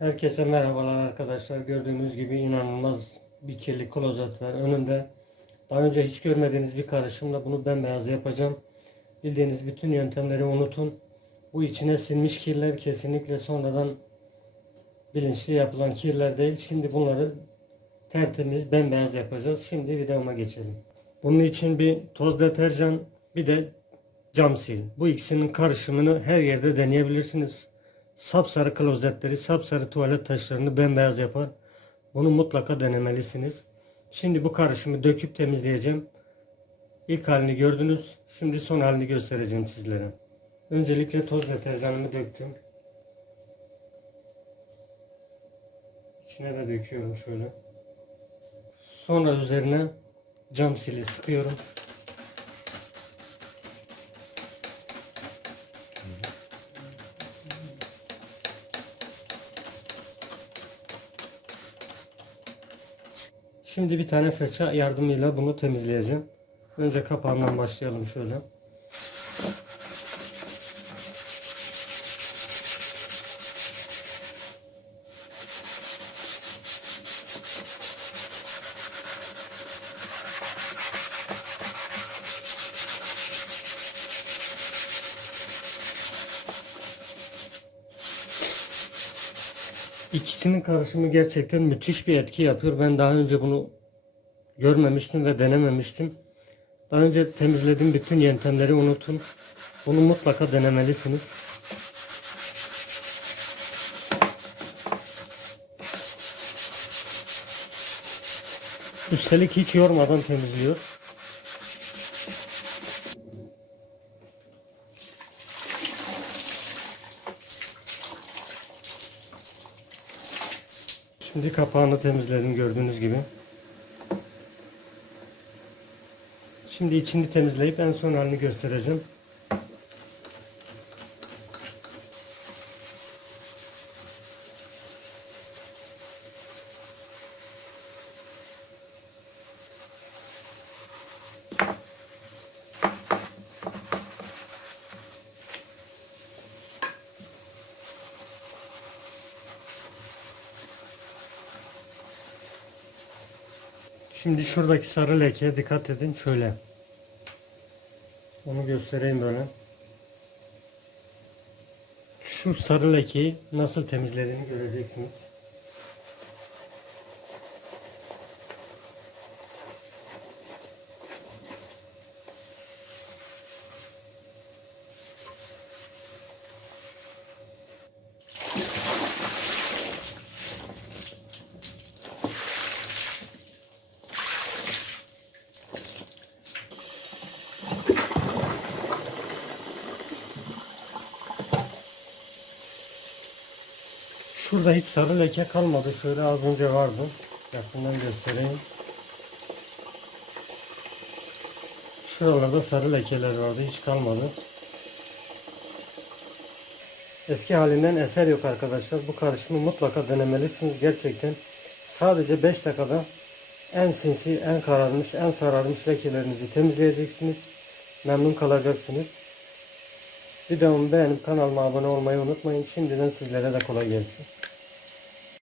Herkese merhabalar arkadaşlar. Gördüğünüz gibi inanılmaz bir kirli klozet var önümde. Daha önce hiç görmediğiniz bir karışımla bunu bembeyaz yapacağım. Bildiğiniz bütün yöntemleri unutun. Bu içine sinmiş kirler kesinlikle sonradan bilinçli yapılan kirler değil. Şimdi bunları tertemiz bembeyaz yapacağız. Şimdi videoma geçelim. Bunun için bir toz deterjan bir de cam sil. Bu ikisinin karışımını her yerde deneyebilirsiniz. Sapsarı klozetleri, sapsarı tuvalet taşlarını bembeyaz yapar. Bunu mutlaka denemelisiniz. Şimdi bu karışımı döküp temizleyeceğim. İlk halini gördünüz. Şimdi son halini göstereceğim sizlere. Öncelikle toz deterjanımı döktüm. İçine de döküyorum şöyle. Sonra üzerine cam sili sıkıyorum. Şimdi bir tane fırça yardımıyla bunu temizleyeceğim. Önce kapağından başlayalım şöyle. İkisinin karışımı gerçekten müthiş bir etki yapıyor. Ben daha önce bunu görmemiştim ve denememiştim. Daha önce temizlediğim bütün yöntemleri unutun. Bunu mutlaka denemelisiniz. Üstelik hiç yormadan temizliyor. Şimdi kapağını temizledim gördüğünüz gibi. Şimdi içini temizleyip en son halini göstereceğim. Şimdi şuradaki sarı lekeye dikkat edin şöyle. Onu göstereyim böyle. Şu sarı lekeyi nasıl temizlediğini göreceksiniz. Şurada hiç sarı leke kalmadı. Şöyle az önce vardı. Yakından göstereyim. Şuralarda sarı lekeler vardı. Hiç kalmadı. Eski halinden eser yok arkadaşlar. Bu karışımı mutlaka denemelisiniz. Gerçekten sadece 5 dakikada en sinsi, en kararmış, en sararmış lekelerinizi temizleyeceksiniz. Memnun kalacaksınız. Videomu beğenip kanalıma abone olmayı unutmayın. Şimdiden sizlere de kolay gelsin.